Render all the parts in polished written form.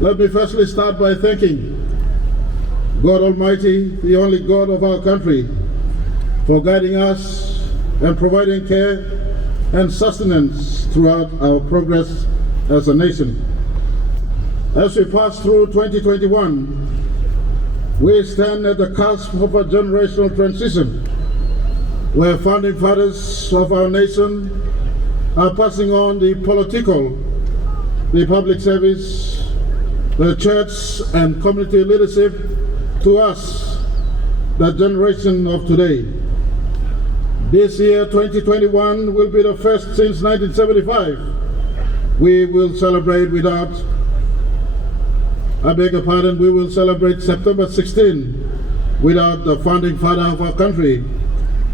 Let me firstly start by thanking God Almighty, the only God of our country, for guiding us and providing care and sustenance throughout our progress as a nation. As we pass through 2021, we stand at the cusp of a generational transition where founding fathers of our nation are passing on the political, the public service, the church and community leadership to us, the generation of today. This year, 2021, will be the first since 1975. We will celebrate we will celebrate September 16 without the founding father of our country,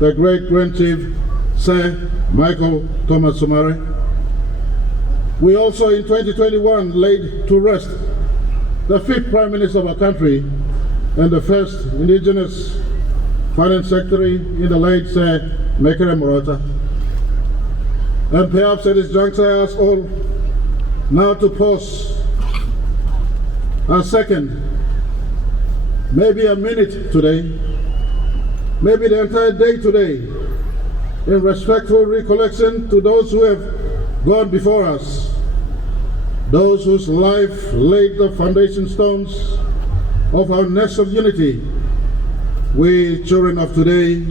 the great Grand Chief Sir Michael Thomas Sumare. We also in 2021 laid to rest the 5th Prime Minister of our country and the first Indigenous Finance Secretary in the late Sir Marape. And perhaps at this juncture I ask all now to pause a second, maybe a minute today, maybe the entire day today, in respectful recollection to those who have gone before us, those whose life laid the foundation stones of our nest of unity. We, children of today,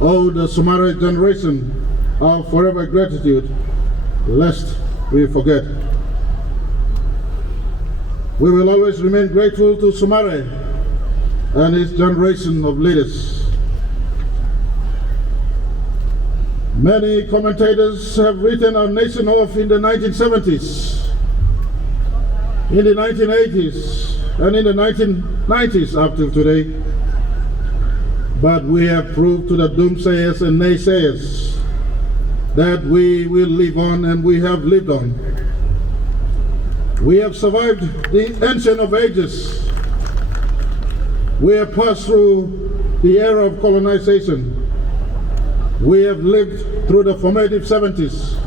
owe the Sumare generation our forever gratitude, lest we forget. We will always remain grateful to Sumare and his generation of leaders. Many commentators have written our nation off in the 1970s, in the 1980s, and in the 1990s up till today. But we have proved to the doomsayers and naysayers that we will live on, and we have lived on. We have survived the ancient of ages. We have passed through the era of colonization. We have lived through the formative 70s,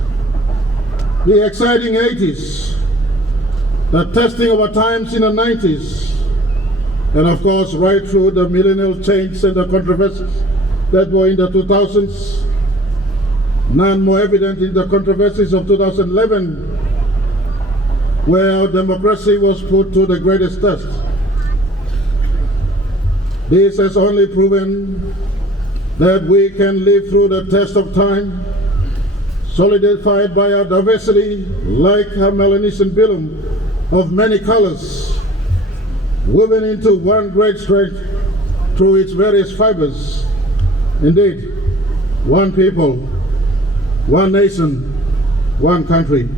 the exciting 80s, the testing of our times in the 90s, and of course right through the millennial change and the controversies that were in the 2000s, none more evident in the controversies of 2011, where our democracy was put to the greatest test. This has only proven that we can live through the test of time, solidified by our diversity like a Melanesian bilum of many colors, woven into one great strength through its various fibers. Indeed, one people, one nation, one country.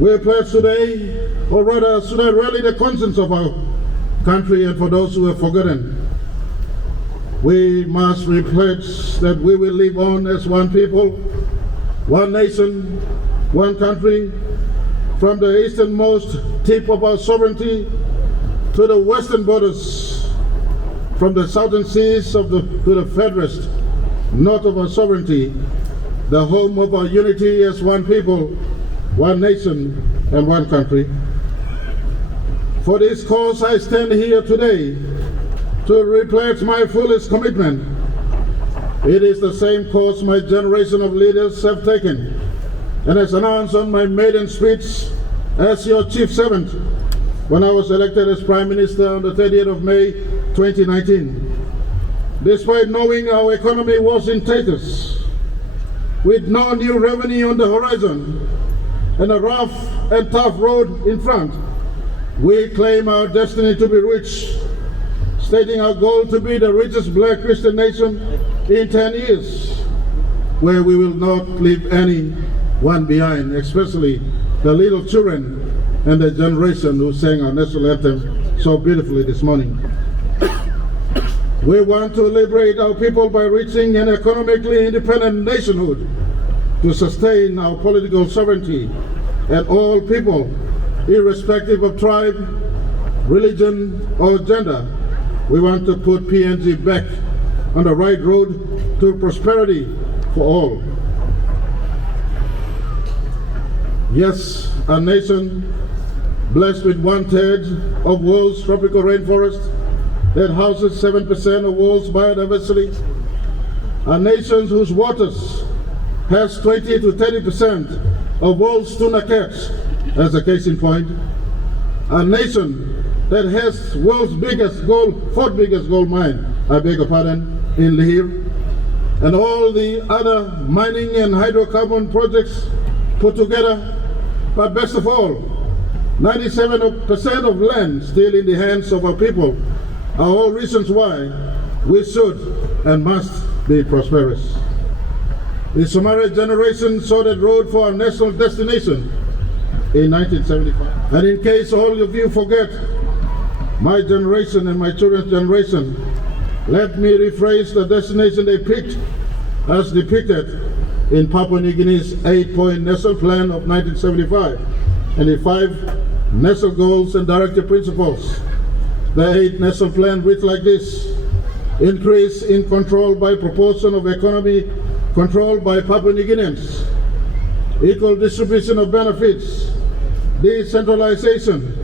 We pledge today, or rather should I rally the conscience of our country and for those who have forgotten. We must pledge that we will live on as one people, one nation, one country, from the easternmost tip of our sovereignty to the western borders, from the southern seas to the furthest north of our sovereignty, the home of our unity as one people, one nation, and one country. For this cause I stand here today to repledge my fullest commitment. It is the same course my generation of leaders have taken, and as announced on my maiden speech as your chief servant when I was elected as Prime Minister on the 30th of May 2019. Despite knowing our economy was in tatters, with no new revenue on the horizon and a rough and tough road in front, we claim our destiny to be rich, stating our goal to be the richest black Christian nation in 10 years, where we will not leave anyone behind, especially the little children and the generation who sang our national anthem so beautifully this morning. We want to liberate our people by reaching an economically independent nationhood to sustain our political sovereignty, and all people, irrespective of tribe, religion, or gender. We want to put PNG back on the right road to prosperity for all. Yes, our nation blessed with 1/3 of world's tropical rainforest that houses 7% of world's biodiversity, a nation whose waters has 20 to 30% of world's tuna catch, as a case in point, a nation that has world's fourth biggest gold mine, I beg your pardon, in Lihir, and all the other mining and hydrocarbon projects put together. But best of all, 97% of land still in the hands of our people are all reasons why we should and must be prosperous. The Somali generation saw that road for our national destination in 1975. And in case all of you forget, my generation and my children's generation, let me rephrase the destination they picked as depicted in Papua New Guinea's 8-point national plan of 1975 and the 5 national goals and directive principles. The 8th national plan reads like this: increase in control by proportion of economy controlled by Papua New Guineans, equal distribution of benefits, decentralization,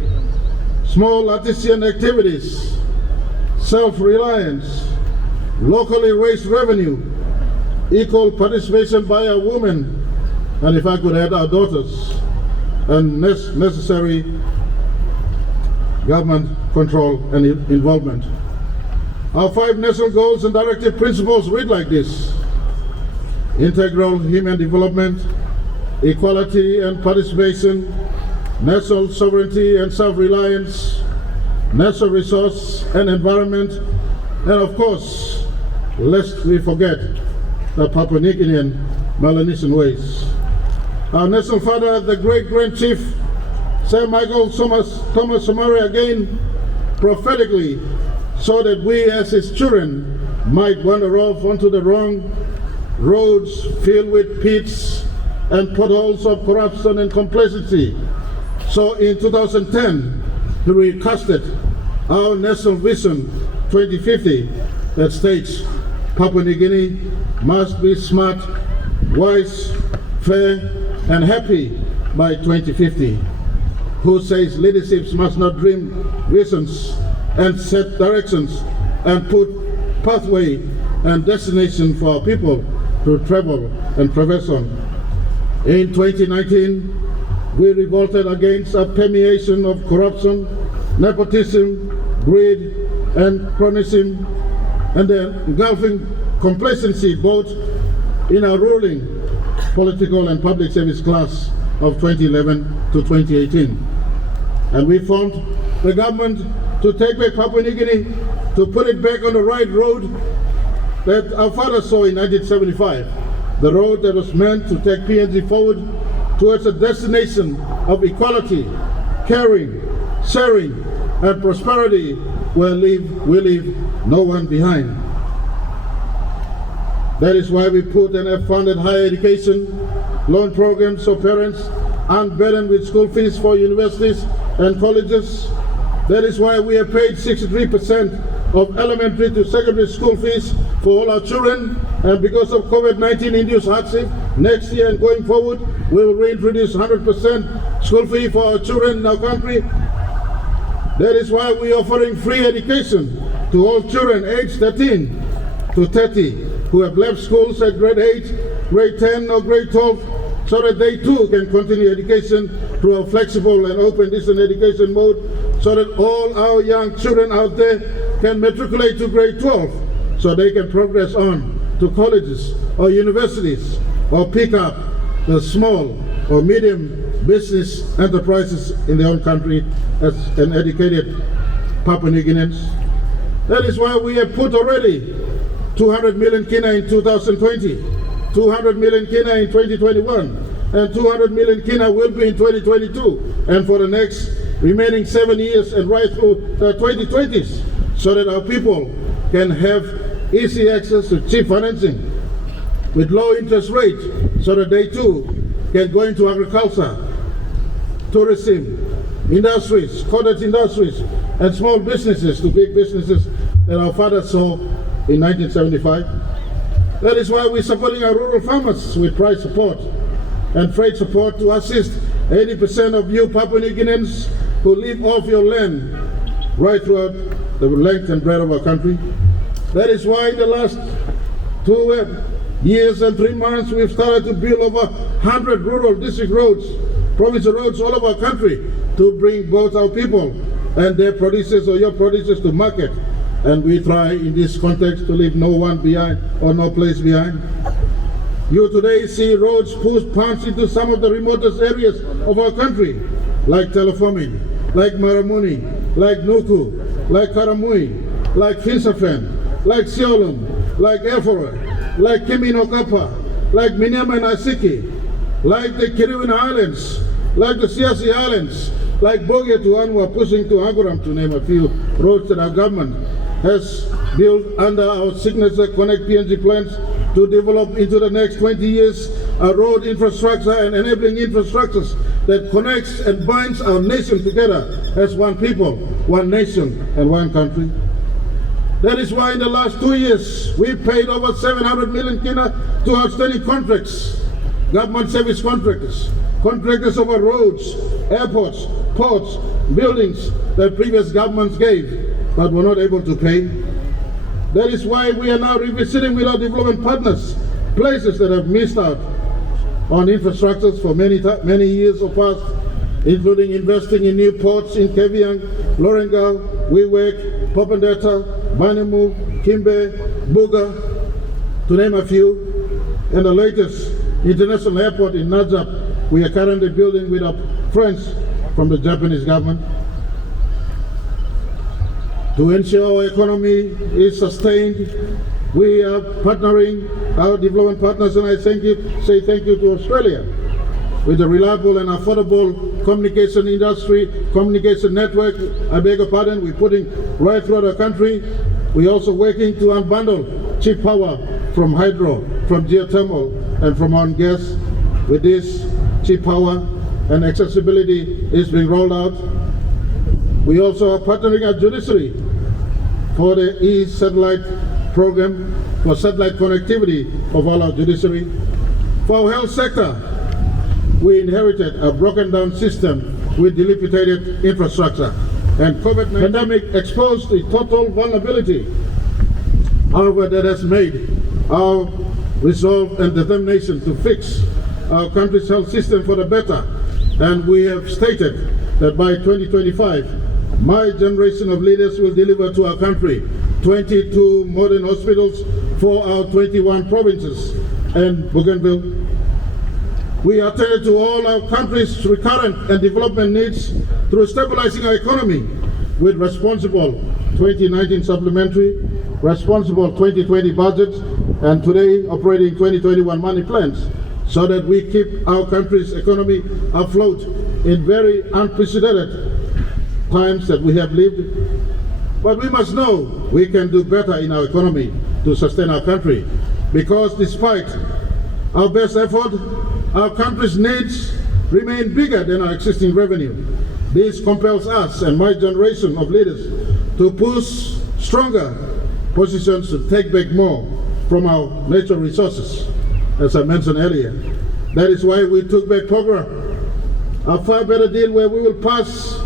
small artisan activities, self-reliance, locally raised revenue, equal participation by our women, and if I could add, our daughters, and necessary government control and involvement. Our 5 national goals and directive principles read like this: integral human development, equality and participation, national sovereignty and self-reliance, natural resource and environment, and of course, lest we forget the Papua New Guinean Melanesian ways. Our national father, the great Grand Chief Sir Michael Thomas Somare, again prophetically saw that we as his children might wander off onto the wrong roads filled with pits and potholes of corruption and complacency. So in 2010, he recasted our National Vision 2050 that states Papua New Guinea must be smart, wise, fair, and happy by 2050. Who says leaderships must not dream visions and set directions and put pathway and destination for our people to travel and progress on. In 2019, we revolted against a permeation of corruption, nepotism, greed, and cronyism, and the engulfing complacency both in our ruling political and public service class of 2011 to 2018. And we formed the government to take back Papua New Guinea, to put it back on the right road that our father saw in 1975, the road that was meant to take PNG forward towards a destination of equality, caring, sharing, and prosperity where we leave no one behind. That is why we put and have funded higher education, loan programs for parents, unburdened with school fees for universities and colleges. That is why we have paid 63% of elementary to secondary school fees for all our children, and because of COVID-19 induced hardship, next year and going forward, we will reintroduce 100% school fee for our children in our country. That is why we are offering free education to all children aged 13 to 30 who have left schools at grade 8, grade 10 or grade 12, so that they too can continue education through a flexible and open distance education mode, so that all our young children out there can matriculate to grade 12, so they can progress on to colleges or universities or pick up the small or medium business enterprises in their own country as an educated Papua New Guineans. That is why we have put already 200 million kina in 2020, 200 million kina in 2021, and 200 million kina will be in 2022, and for the next remaining 7 years and right through the 2020s, so that our people can have easy access to cheap financing with low interest rate, so that they too can go into agriculture, tourism, industries, cottage industries, and small businesses to big businesses that our father saw in 1975. That is why we're supporting our rural farmers with price support and freight support to assist 80% of you Papua New Guineans who live off your land right throughout the length and breadth of our country. That is why in the last 2 years and 3 months we've started to build over 100 rural district roads, provincial roads all over our country to bring both our people and their producers or your producers to market. And we try in this context to leave no one behind or no place behind. You today see roads push plants into some of the remotest areas of our country, like Telefoming, like Maramuni, like Nuku, like Karamui, like Finsafen, like Siolum, like Efora, like Kiminokapa, like Minyama and Asiki, like the Kiriwin Islands, like the Siasi Islands, like Bogia to Anwa, pushing to Angoram, to name a few roads that our government has built under our signature Connect PNG plans to develop into the next 20 years a road infrastructure and enabling infrastructures that connects and binds our nation together as one people, one nation, and one country. That is why in the last 2 years, we paid over 700 million kina to outstanding contracts, government service contractors, contractors of our roads, airports, ports, buildings that previous governments gave, but were not able to pay. That is why we are now revisiting with our development partners places that have missed out on infrastructures for many years or past, including investing in new ports in Keviang, Lorengau, Wewak, Popondetta, Banimu, Kimbe, Buga, to name a few. And the latest international airport in Najab, we are currently building with our friends from the Japanese government. To ensure our economy is sustained, we are partnering our development partners, and I say thank you to Australia with a reliable and affordable communication industry, communication network. I beg your pardon, we're putting right throughout our country. We're also working to unbundle cheap power from hydro, from geothermal, and from on gas. With this cheap power and accessibility is being rolled out. We also are partnering our judiciary for the e-satellite program for satellite connectivity of all our judiciary. For our health sector, we inherited a broken down system with dilapidated infrastructure, and COVID-19 pandemic exposed the total vulnerability. However, that has made our resolve and determination to fix our country's health system for the better, and we have stated that by 2025, my generation of leaders will deliver to our country 22 modern hospitals for our 21 provinces and Bougainville. We attend to all our country's recurrent and development needs through stabilizing our economy with responsible 2019 supplementary, responsible 2020 budget, and today operating 2021 money plans, so that we keep our country's economy afloat in very unprecedented times that we have lived. But we must know we can do better in our economy to sustain our country, because despite our best effort, our country's needs remain bigger than our existing revenue. This compels us and my generation of leaders to push stronger positions to take back more from our natural resources, as I mentioned earlier. That is why we took back Pogra, a far better deal where we will pass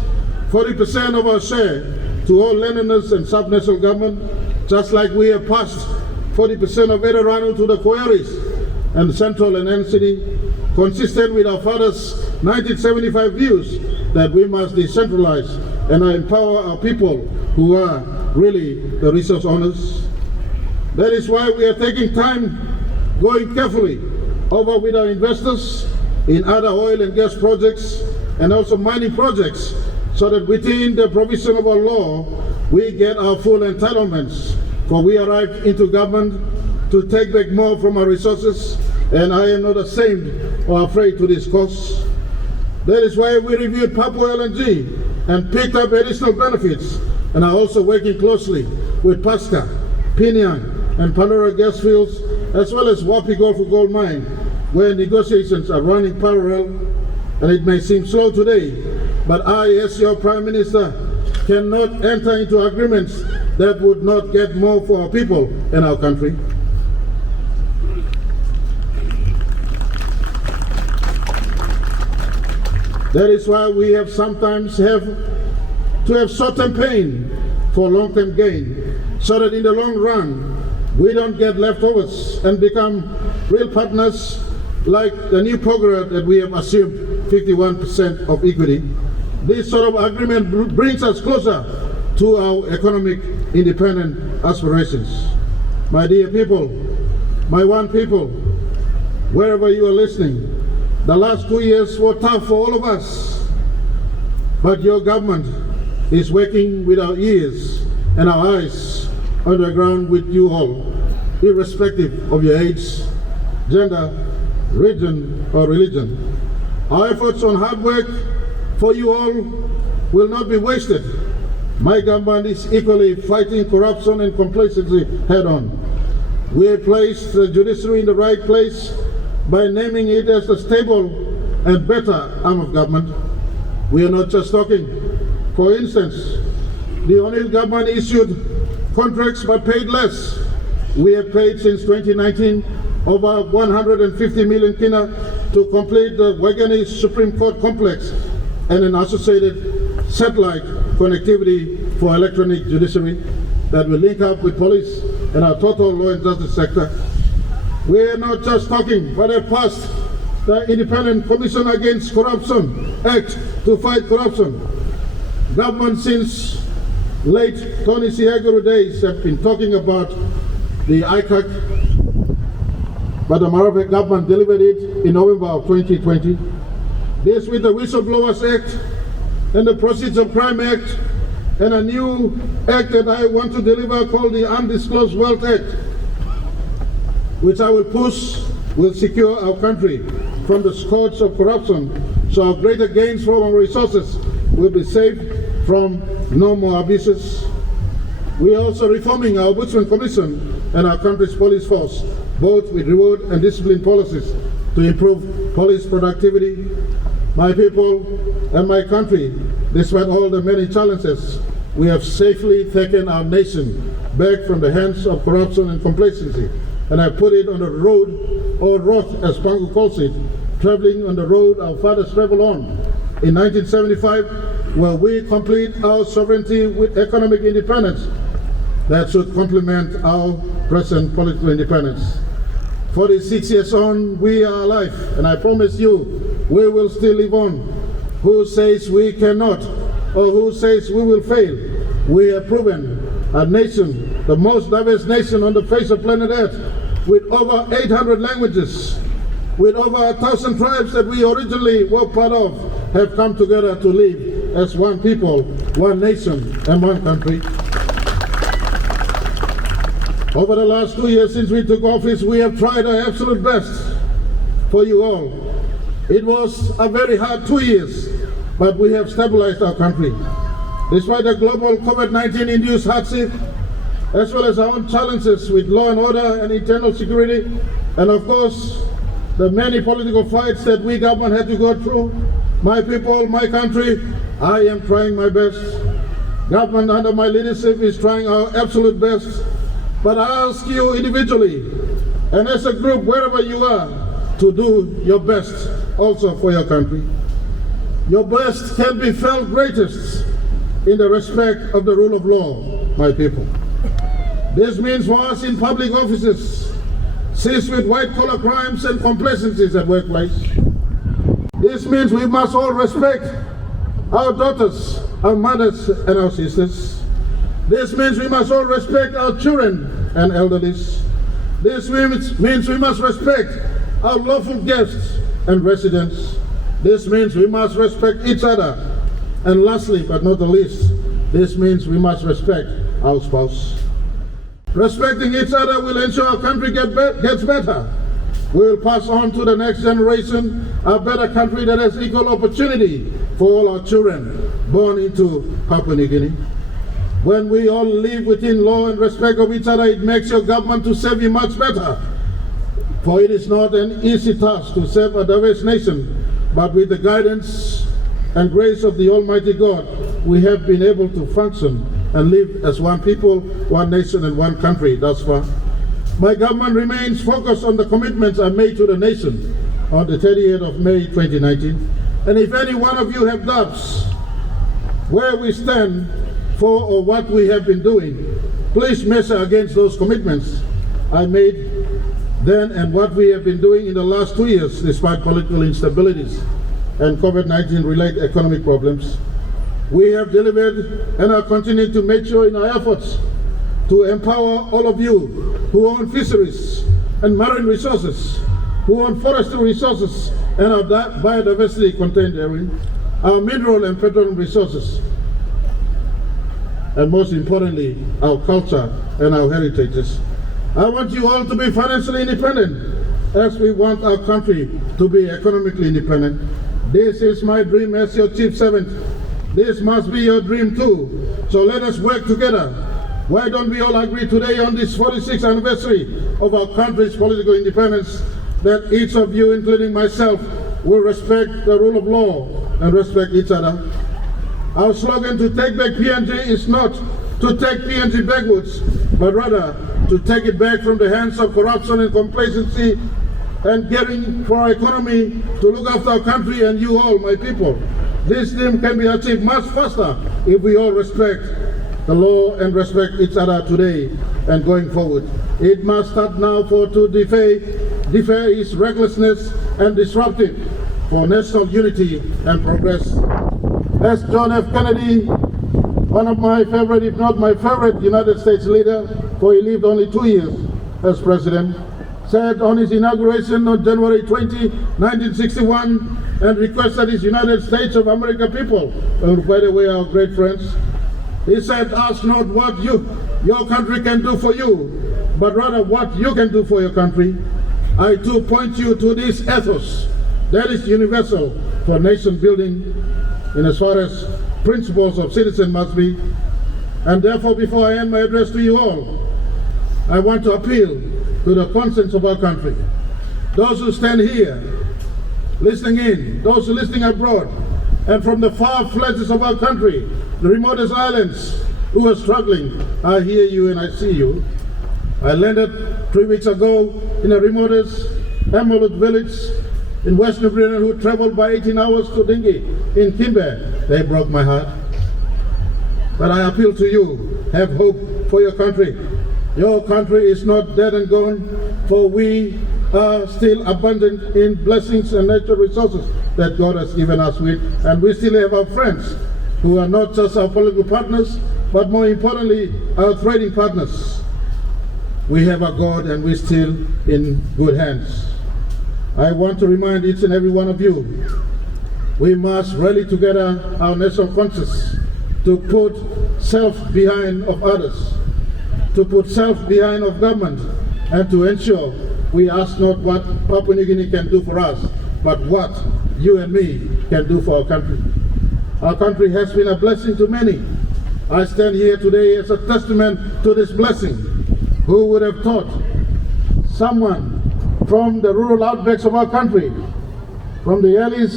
40% of our share to all landowners and sub-national government, just like we have passed 40% of Edirano to the Koyaris and Central and NCD, consistent with our father's 1975 views that we must decentralize and empower our people who are really the resource owners. That is why we are taking time going carefully over with our investors in other oil and gas projects and also mining projects, so that within the provision of our law, we get our full entitlements. For we arrived into government to take back more from our resources, and I am not ashamed or afraid to this cause. That is why we reviewed Papua LNG and picked up additional benefits, and are also working closely with Pasca, Piniang, and Pandora gas fields, as well as Wapi Gold Mine, where negotiations are running parallel. And it may seem slow today, but I, as your Prime Minister, cannot enter into agreements that would not get more for our people and our country. That is why we have sometimes have to have short-term pain for long-term gain, so that in the long run, we don't get leftovers and become real partners like the new program that we have assumed 51% of equity. This sort of agreement brings us closer to our economic independent aspirations. My dear people, my one people, wherever you are listening, the last 2 years were tough for all of us, but your government is working with our ears and our eyes on the ground with you all, irrespective of your age, gender, region, or religion. Our efforts on hard work for you all will not be wasted. My government is equally fighting corruption and complacency head-on. We have placed the judiciary in the right place by naming it as a stable and better arm of government. We are not just talking. For instance, the O'Neill government issued contracts but paid less. We have paid since 2019 over 150 million kina to complete the Wagani Supreme Court complex and an associated satellite connectivity for electronic judiciary that will link up with police and our total law and justice sector. We are not just talking, but have passed the Independent Commission Against Corruption Act to fight corruption. Government since late Tony Siaguru days have been talking about the ICAC, but the Marape government delivered it in November of 2020. This with the Whistleblowers Act and the Proceeds of Crime Act and a new act that I want to deliver called the Undisclosed Wealth Act, which I will push, will secure our country from the scourge of corruption, so our greater gains from our resources will be saved from no more abuses. We are also reforming our Ombudsman Commission and our country's police force, both with reward and discipline policies to improve police productivity. My people and my country, despite all the many challenges, we have safely taken our nation back from the hands of corruption and complacency, and have put it on the road, or road as Pangu calls it, traveling on the road our fathers traveled on. In 1975, where we complete our sovereignty with economic independence, that should complement our present political independence. 46 years on, we are alive, and I promise you, we will still live on. Who says we cannot, or who says we will fail? We have proven a nation, the most diverse nation on the face of planet Earth, with over 800 languages, with over 1,000 tribes that we originally were part of, have come together to live as one people, one nation, and one country. Over the last 2 years since we took office, we have tried our absolute best for you all. It was a very hard 2 years, but we have stabilized our country. Despite the global COVID-19 induced hardship, as well as our own challenges with law and order and internal security, and of course, the many political fights that we government had to go through, my people, my country, I am trying my best. Government under my leadership is trying our absolute best. But I ask you individually, and as a group, wherever you are, to do your best also for your country. Your best can be felt greatest in the respect of the rule of law, my people. This means for us in public offices, cease with white-collar crimes and complacencies at workplace. This means we must all respect our daughters, our mothers, and our sisters. This means we must all respect our children and elderlies. This means we must respect our lawful guests and residents. This means we must respect each other. And lastly, but not the least, this means we must respect our spouse. Respecting each other will ensure our country gets better. We will pass on to the next generation a better country that has equal opportunity for all our children born into Papua New Guinea. When we all live within law and respect of each other, it makes your government to serve you much better. For it is not an easy task to serve a diverse nation, but with the guidance and grace of the Almighty God, we have been able to function and live as one people, one nation, and one country thus far. My government remains focused on the commitments I made to the nation on the 30th of May 2019. And if any one of you have doubts where we stand for or what we have been doing, please measure against those commitments I made then and what we have been doing in the last 2 years despite political instabilities and COVID-19 related economic problems. We have delivered and are continuing to make sure in our efforts to empower all of you who own fisheries and marine resources, who own forestry resources and our biodiversity contained therein, our mineral and petroleum resources, and most importantly, our culture and our heritages. I want you all to be financially independent as we want our country to be economically independent. This is my dream as your chief servant. This must be your dream too. So let us work together. Why don't we all agree today on this 46th anniversary of our country's political independence that each of you, including myself, will respect the rule of law and respect each other. Our slogan to take back PNG is not to take PNG backwards, but rather to take it back from the hands of corruption and complacency and caring for our economy to look after our country and you all, my people. This dream can be achieved much faster if we all respect the law and respect each other today and going forward. It must start now for to defer its recklessness and disruptive for national unity and progress. As John F. Kennedy, one of my favorite, if not my favorite United States leader, for he lived only 2 years as president, said on his inauguration on January 20, 1961, and requested his United States of America people, and by the way, our great friends, he said, ask not what your country can do for you, but rather what you can do for your country. I too point you to this ethos that is universal for nation building in as far as principles of citizen must be. And therefore, before I end my address to you all, I want to appeal to the conscience of our country. Those who stand here, listening in, those who are listening abroad, and from the far fledges of our country, the remotest islands who are struggling, I hear you and I see you. I landed 3 weeks ago in the remotest Emerald village in West New Britain who traveled by 18 hours to Dingy in Kimbe. They broke my heart. But I appeal to you, have hope for your country. Your country is not dead and gone, for we are still abundant in blessings and natural resources that God has given us with, and we still have our friends who are not just our political partners, but more importantly, our trading partners. We have a God and we're still in good hands. I want to remind each and every one of you, we must rally together our national conscience to put self behind of others, to put self behind of government, and to ensure we ask not what Papua New Guinea can do for us, but what you and me can do for our country. Our country has been a blessing to many. I stand here today as a testament to this blessing. Who would have thought someone from the rural outbacks of our country, from the early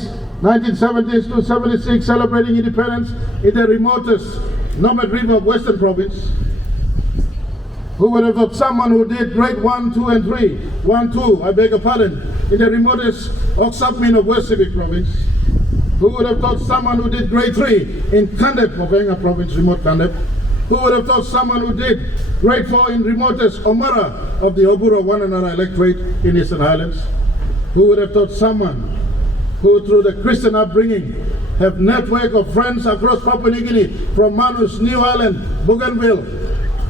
1970s to 76, celebrating independence in the remotest nomad river of Western Province, who would have thought someone who did grade 1, 2, and 3, 1, 2, I beg your pardon, in the remotest Oksapmin of West Civic Province, who would have thought someone who did grade 3 in Kandep of Enga Province, remote Kandep, who would have thought someone who did grade 4 in remotest Omara of the Obura Wananara electorate in Eastern Highlands, who would have thought someone who through the Christian upbringing have network of friends across Papua New Guinea, from Manus, New Island, Bougainville,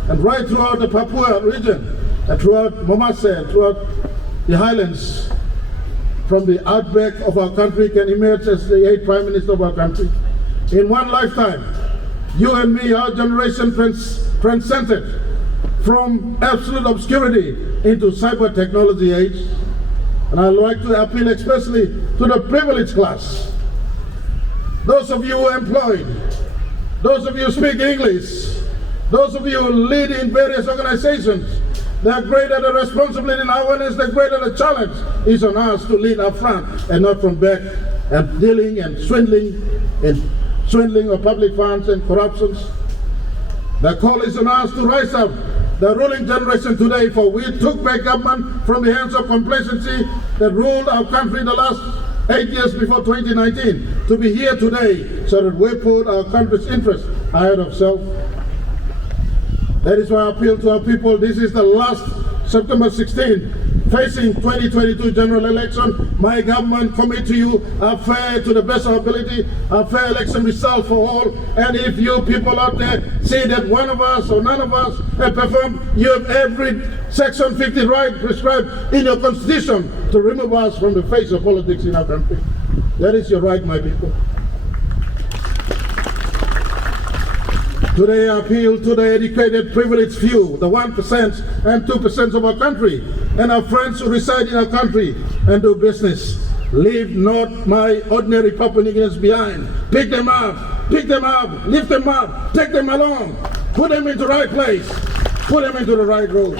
and right throughout the Papua region, and throughout Momase, and throughout the highlands, from the outback of our country can emerge as the 8th Prime Minister of our country. In one lifetime, you and me, our generation transcended from absolute obscurity into cyber technology age. And I'd like to appeal especially to the privileged class. Those of you who are employed, those of you who speak English, those of you who lead in various organizations, the greater the responsibility in our awareness, the greater the challenge is on us to lead up front and not from back and dealing and swindling of public funds and corruptions. The call is on us to rise up, the ruling generation today, for we took back government from the hands of complacency that ruled our country the last 8 years before 2019, to be here today so that we put our country's interest ahead of self. That is why I appeal to our people. This is the last September 16, facing 2022 general election. My government commit to you a fair, to the best of our ability, a fair election result for all. And if you people out there say that one of us or none of us have performed, you have every Section 50 right prescribed in your constitution to remove us from the face of politics in our country. That is your right, my people. Today I appeal to the educated, privileged few, the 1% and 2% of our country, and our friends who reside in our country and do business. Leave not my ordinary Papua New Guineans behind. Pick them up, lift them up, take them along, put them into the right place, put them into the right road.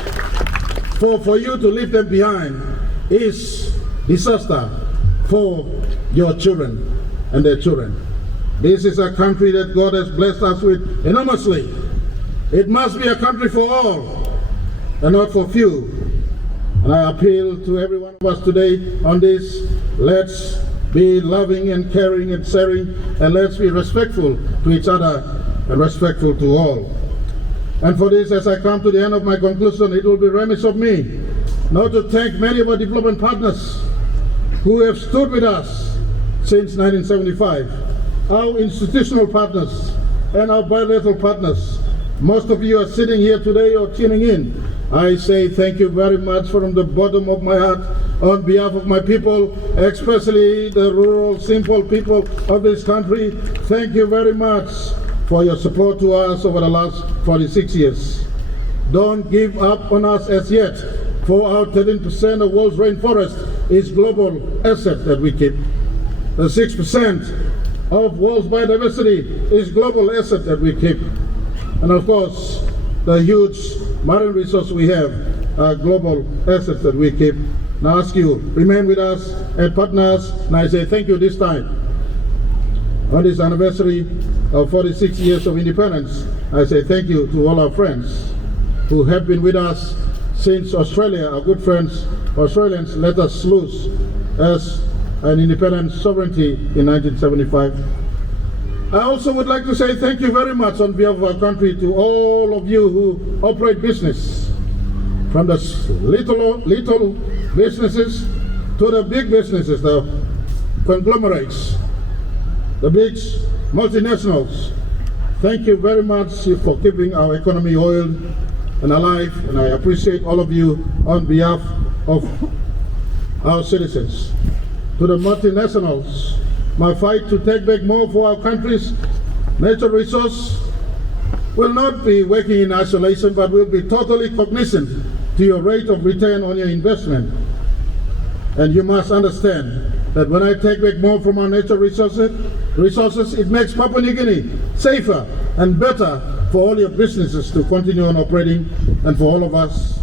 For you to leave them behind is disaster for your children and their children. This is a country that God has blessed us with enormously. It must be a country for all and not for few. And I appeal to every one of us today on this. Let's be loving and caring and sharing, and let's be respectful to each other and respectful to all. And for this, as I come to the end of my conclusion, it will be remiss of me not to thank many of our development partners who have stood with us since 1975. Our institutional partners and our bilateral partners. Most of you are sitting here today or tuning in. I say thank you very much from the bottom of my heart on behalf of my people, especially the rural, simple people of this country. Thank you very much for your support to us over the last 46 years. Don't give up on us as yet, for our 13% of world's rainforest is global asset that we keep. The 6% of world's biodiversity is global asset that we keep. And of course, the huge marine resource we have are global assets that we keep. And I ask you, remain with us and partners, and I say thank you this time. On this anniversary of 46 years of independence, I say thank you to all our friends who have been with us since Australia, our good friends, Australians, let us loose as an independent sovereignty in 1975. I also would like to say thank you very much on behalf of our country to all of you who operate business, from the little businesses to the big businesses, the conglomerates, the big multinationals. Thank you very much for keeping our economy oiled and alive, and I appreciate all of you on behalf of our citizens. To the multinationals, my fight to take back more for our country's natural resource will not be working in isolation, but will be totally cognizant to your rate of return on your investment. And you must understand that when I take back more from our natural resources, it makes Papua New Guinea safer and better for all your businesses to continue on operating and for all of us.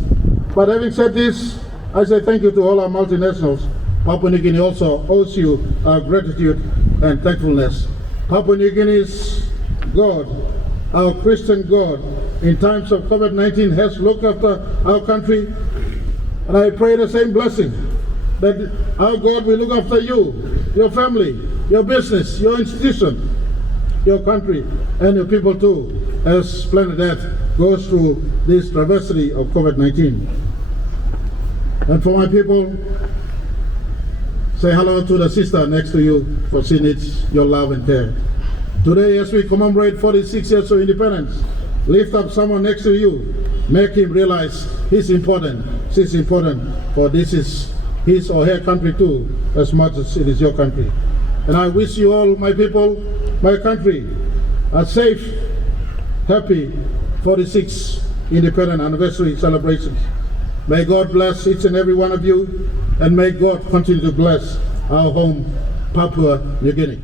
But having said this, I say thank you to all our multinationals. Papua New Guinea also owes you our gratitude and thankfulness. Papua New Guinea's God, our Christian God, in times of COVID-19 has looked after our country, and I pray the same blessing that our God will look after you, your family, your business, your institution, your country, and your people too, as planet Earth goes through this travesty of COVID-19. And for my people, say hello to the sister next to you, for she needs your love and care. Today, as we commemorate 46 years of independence, lift up someone next to you. Make him realize he's important, she's important, for this is his or her country too, as much as it is your country. And I wish you all, my people, my country, a safe, happy 46th independent anniversary celebrations. May God bless each and every one of you, and may God continue to bless our home, Papua New Guinea.